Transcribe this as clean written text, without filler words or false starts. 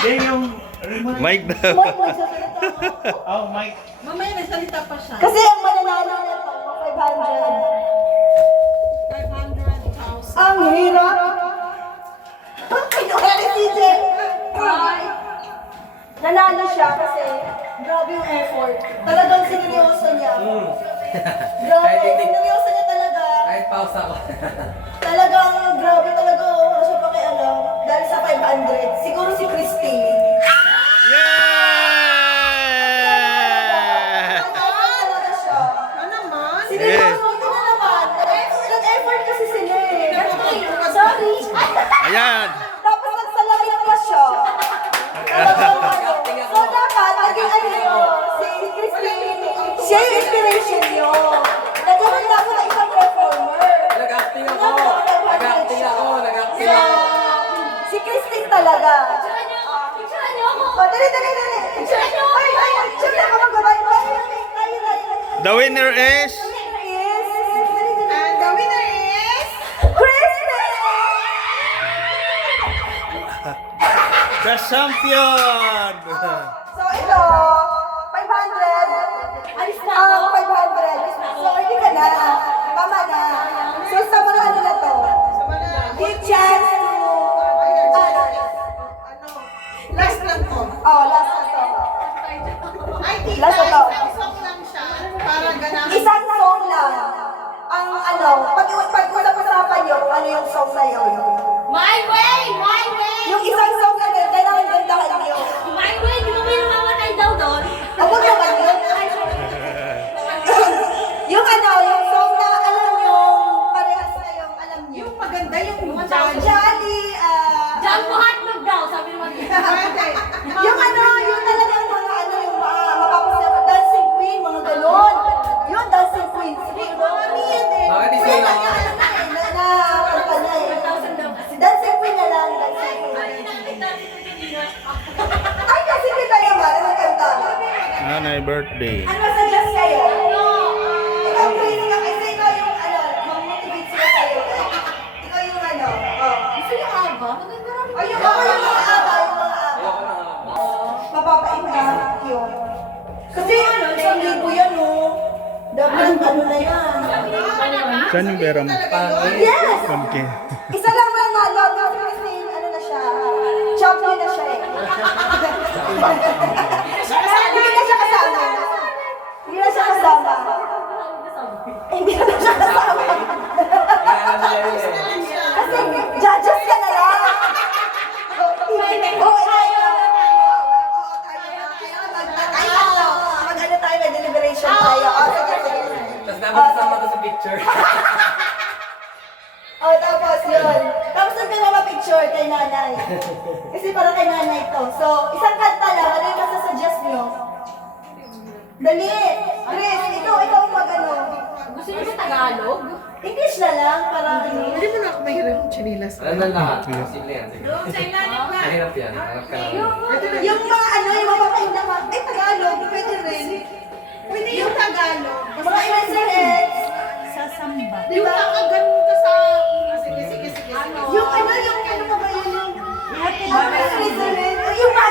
Yan yung... Mike daw. Oh, Mike. Mamaya may salita pa siya. Kasi ang mananalo na ito, 500. 500,000. Ang hirap. Kinuha ni CJ. Ay. Nanalo siya kasi grabe yung effort. Talagang sineryoso niya. Grabe, sineryoso niya talaga. Kahit pause ako. Talagang grabe talaga. Wala siya pakialam. Dahil sa 500. Siguro si Christine. Yeah! Talaga siya. Ano naman? Sineryoso niya na naman. Nag-effort kasi sila eh. Sorry. Ayan. Tapos nagsalamin pa siya. Talagang ano. So dapat, naging ano yun, si Christine, siya yung inspiration niyo. Nagkaroon na ako ng isang performer. Nag-acting ako. Nag-acting ako. Nag-acting So, ako. si Christine talaga. Picturean niyo ako! Oh, dali. Picturean niyo ako! Ay, siyempre ako magbabay. Tayo. The winner is... And the winner is... Christine! The champion! So ito, 500. Alis na ako. 500. So hindi ka na. Tama na. So sa mga ano na to, give chance to... Last lang to. Oh, last na to. Ay, tita, Last na to. isang song lang siya. Para ganahan. Isang song lang. Ang ano, pag-usap-usapan nyo kung ano yung song na yun. My way! My way! Yung isang song na yun, kailangan gandahan nyo. My way! Di ba may namamatay daw doon? Ako naman yun. Yung ano, yung song na alam yung parehas na yung alam nyo. Yung maganda yung Jolly, Diyan mo hotdog daw, sabi naman niya. yung ano, yung talagang mga ano, yung mga mapapasaya, dancing queen, mga ganon. Yung dancing queen. Mami yan eh. Bakit isa Kuya, lang? alam na eh, kanta na eh. Dancing queen na lang, dancing queen. Ay, kasi kita naman, ang kanta. Nanay birthday. Ano suggest kayo? Ikaw, Chris, kasi ikaw yung ano, mag-motivate sila sa'yo. Ikaw yung ano, oh. Gusto niyo aba? Maganda rin. Ay, yung mga ata, yung mga ata. Ayoko na. Mapapa-impact yun. Kasi ano, 1,000 yan, oh. Dapat ano na yan. Saan yung pera mo? Yes! Pumpkin. Isa lang na nalala kasi ano na siya. Champion na siya eh. Hindi na siya kasama. Hindi na siya kasama. Hindi na siya kasama. Kasi judges ka na lang. Oo, mag-ano tayo, may deliberation tayo. Sige. Tapos naman to sa picture. Oh, tapos yun. Tapos ang pinaka-picture kay nanay. Kasi para kay nanay to. So, isang kanta lang. Ano yung masasuggest nyo? Dali! Chris, ikaw ang mag-ano. Gusto niyo ba Tagalog? English na lang, para ano. Hindi mo na ako mahirap chinilas. Alam na lahat. Simple yan. Sige. Doon sa ilalim na. Mahirap yan. Hanap ka lang. Yung mga ano, yung mapapahinda ka. Eh, Tagalog, pwede rin. Pwede yung Tagalog. Mga ilan Sa samba. Yung nakaganon ka sa... Sige. Yung ano pa ba yun? Yung mga